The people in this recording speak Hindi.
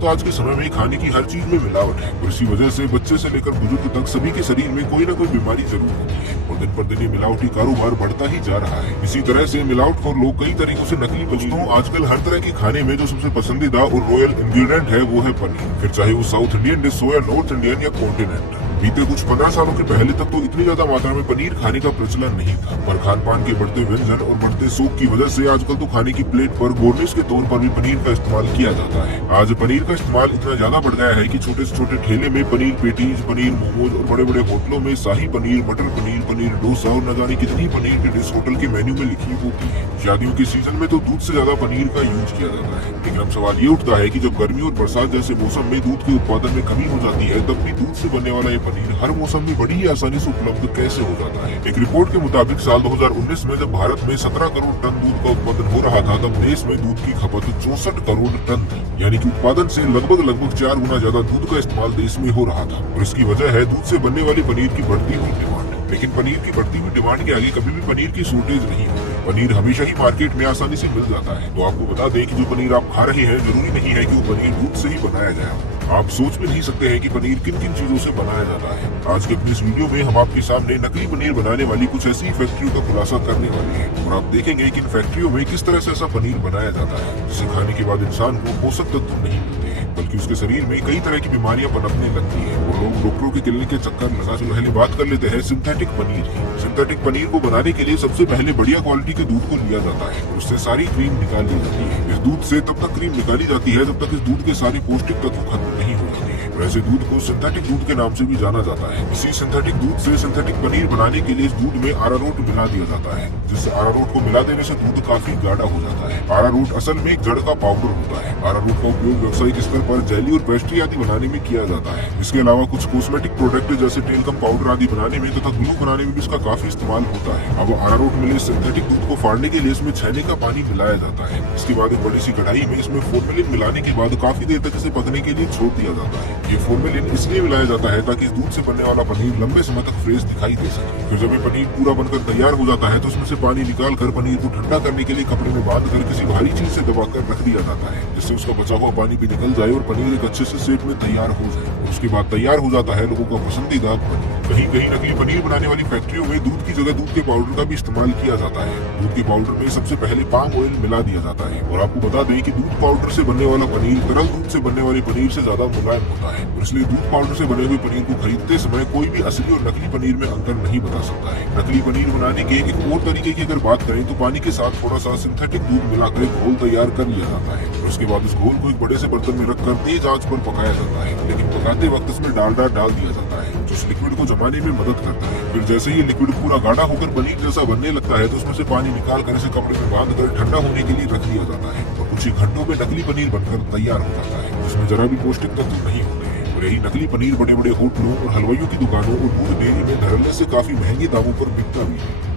तो आज के समय में खाने की हर चीज में मिलावट है और इसी वजह से बच्चे से लेकर बुजुर्ग तक सभी के शरीर में कोई न कोई बीमारी जरूर होती है और दिन पर दिन ये मिलावटी कारोबार बढ़ता ही जा रहा है। इसी तरह से मिलावटखोर लोग कई तरीकों से नकली पनीर आजकल हर तरह के खाने में जो सबसे पसंदीदा और रॉयल इंग्रेडिएंट है वो है पनीर, फिर चाहे वो साउथ इंडियन डिश हो या नॉर्थ इंडियन या कॉन्टिनेंट। बीते कुछ 15 सालों के पहले तक तो इतनी ज्यादा मात्रा में पनीर खाने का प्रचलन नहीं था, पर खान पान के बढ़ते व्यंजन और बढ़ते शौक की वजह से आजकल तो खाने की प्लेट पर गोर्निश के तौर पर भी पनीर का इस्तेमाल किया जाता है। आज पनीर का इस्तेमाल इतना ज्यादा बढ़ गया है कि छोटे से छोटे ठेले में पनीर पेटीज, पनीर मोमोज और बड़े बड़े होटलों में शाही पनीर, मटर पनीर, पनीर डोसा और न जाने कितनी पनीर की डिश होटल के मेन्यू में लिखी होती है। शादियों के सीजन में तो दूध से ज्यादा पनीर का यूज किया जाता है, लेकिन अब सवाल ये उठता है कि जब गर्मी और बरसात जैसे मौसम में दूध के उत्पादन में कमी हो जाती है, तब भी दूध से बनने वाला ये पनीर हर मौसम में बड़ी ही आसानी से उपलब्ध कैसे हो जाता है। एक रिपोर्ट के मुताबिक साल 2019 में जब भारत में 17 करोड़ टन दूध का उत्पादन हो रहा था, तब देश में दूध की खपत 64 करोड़ टन थी, यानी कि उत्पादन से लगभग 4 गुना ज्यादा दूध का इस्तेमाल देश में हो रहा था और इसकी वजह है दूध से बनने वाली पनीर की बढ़ती हुई डिमांड। लेकिन पनीर की बढ़ती हुई डिमांड के आगे कभी भी पनीर की शॉर्टेज नहीं होती। पनीर हमेशा ही मार्केट में आसानी से मिल जाता है। तो आपको बता दें कि जो पनीर आप खा रहे हैं जरूरी नहीं है कि वो पनीर दूध से ही बनाया जाए। आप सोच भी नहीं सकते हैं कि पनीर किन किन चीजों से बनाया जाता है। आज के अपने इस वीडियो में हम आपके सामने नकली पनीर बनाने वाली कुछ ऐसी फैक्ट्रियों का खुलासा करने वाले हैं और आप देखेंगे कि इन फैक्ट्रियों में किस तरह से ऐसा पनीर बनाया जाता है जिसे खाने के बाद इंसान को पोषक तत्व नहीं मिलते हैं, बल्कि उसके शरीर में कई तरह की बीमारियां पनपने लगती है और लोग डॉक्टरों के क्लिनिक के चक्कर लगा। पहले बात कर लेते हैं सिंथेटिक पनीर की। सिंथेटिक पनीर को बनाने के लिए सबसे पहले बढ़िया क्वालिटी के दूध को लिया जाता है और उससे सारी क्रीम निकाल ली जाती है। इस दूध से तब तक क्रीम निकाली जाती है जब तक इस दूध के सारे पौष्टिक तत्व खत्म नहीं हो जाते हैं। वैसे दूध को सिंथेटिक दूध के नाम से भी जाना जाता है। इसी सिंथेटिक दूध से सिंथेटिक पनीर बनाने के लिए इस दूध में अरारोट मिला दिया जाता है, जिससे अरारोट को मिला देने से दूध काफी गाढ़ा हो जाता है। अरारोट असल में एक जड़ का पाउडर होता है। अरारोट का उपयोग व्यावसायिक स्तर पर जेली और पेस्ट्री आदि बनाने में किया जाता है। इसके अलावा कुछ कॉस्मेटिक प्रोडक्ट जैसे टेलकम पाउडर आदि बनाने में तथा ग्लू बनाने में भी इसका काफी इस्तेमाल होता है। अब अरारोट मिले सिंथेटिक दूध को फाड़ने के लिए इसमें छेने का पानी मिलाया जाता है। इसके बाद एक बड़ी सी कढ़ाई में इसमें फॉर्मेलिन मिलाने के बाद काफी देर तक इसे पकने के लिए छोड़ दिया जाता है। ये फॉर्मेलिन इसलिए मिलाया जाता है ताकि इस दूध से बनने वाला पनीर लंबे समय तक फ्रेश दिखाई दे सके। फिर जब ये पनीर पूरा बनकर तैयार हो जाता है तो उसमें से पानी निकाल कर पनीर को ठंडा करने के लिए कपड़े में बांध कर किसी भारी चीज से दबाकर रख दिया जाता है, जिससे उसका बचा हुआ पानी भी निकल जाए और पनीर एक अच्छे से शेप में तैयार हो जाए। उसके बाद तैयार हो जाता है लोगों का पसंदीदा पनीर। कहीं कहीं नकली पनीर बनाने वाली फैक्ट्रियों में दूध की जगह दूध के पाउडर का भी इस्तेमाल किया जाता है। दूध के पाउडर में सबसे पहले पाम ऑयल मिला दिया जाता है और आपको बता दें कि दूध पाउडर से बनने वाला पनीर तरल दूध से बनने वाली पनीर से ज्यादा मुलायम होता है और इसलिए दूध पाउडर से बने हुए पनीर को खरीदते समय कोई भी असली और नकली पनीर में अंतर नहीं बता सकता है। नकली पनीर बनाने के एक और तरीके की अगर बात करें तो पानी के साथ थोड़ा सा सिंथेटिक दूध मिलाकर एक घोल तैयार कर लिया जाता है और उसके बाद उस घोल को एक बड़े से बर्तन में रखकर तेज आंच पर पकाया जाता है, लेकिन पकाते वक्त इसमें डालडा डाल दिया जाता है जो इस लिक्विड को जमाने में मदद करता है। फिर जैसे ही लिक्विड पूरा गाढ़ा होकर पनीर जैसा बनने लगता है तो उसमें से पानी निकाल कर इसे कपड़े में बांध कर ठंडा होने के लिए रख दिया जाता है और कुछ ही घंटों में नकली पनीर बनकर तैयार हो जाता है, जिसमें जरा भी पौष्टिक तत्व नहीं होते हैं। और यही नकली पनीर बड़े बड़े होटलों और हलवाइयों की दुकानों और दूध डेयरी में धरने से काफी महंगे दामों पर बिकता भी है।